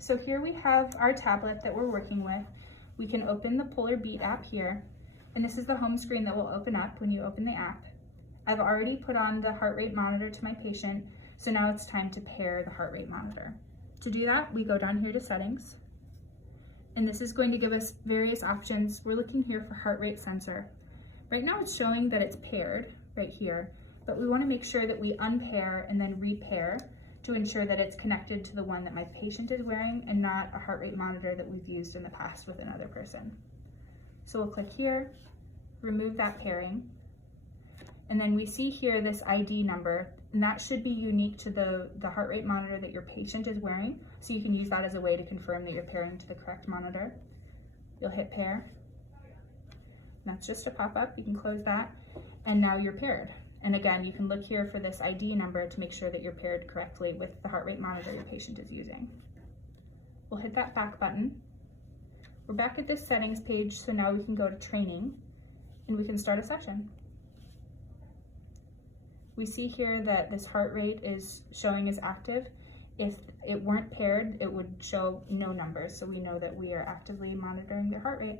So here we have our tablet that we're working with. We can open the Polar Beat app here, and this is the home screen that will open up when you open the app. I've already put on the heart rate monitor to my patient, so now it's time to pair the heart rate monitor. To do that, we go down here to settings, and this is going to give us various options. We're looking here for heart rate sensor. Right now it's showing that it's paired right here, but we want to make sure that we unpair and then repair to ensure that it's connected to the one that my patient is wearing and not a heart rate monitor that we've used in the past with another person. So we'll click here, remove that pairing, and then we see here this ID number, and that should be unique to the heart rate monitor that your patient is wearing, so you can use that as a way to confirm that you're pairing to the correct monitor. You'll hit pair. That's just a pop-up, you can close that, and now you're paired. And again, you can look here for this ID number to make sure that you're paired correctly with the heart rate monitor your patient is using. We'll hit that back button. We're back at this settings page, so now we can go to training and we can start a session. We see here that this heart rate is showing as active. If it weren't paired, it would show no numbers, so we know that we are actively monitoring their heart rate.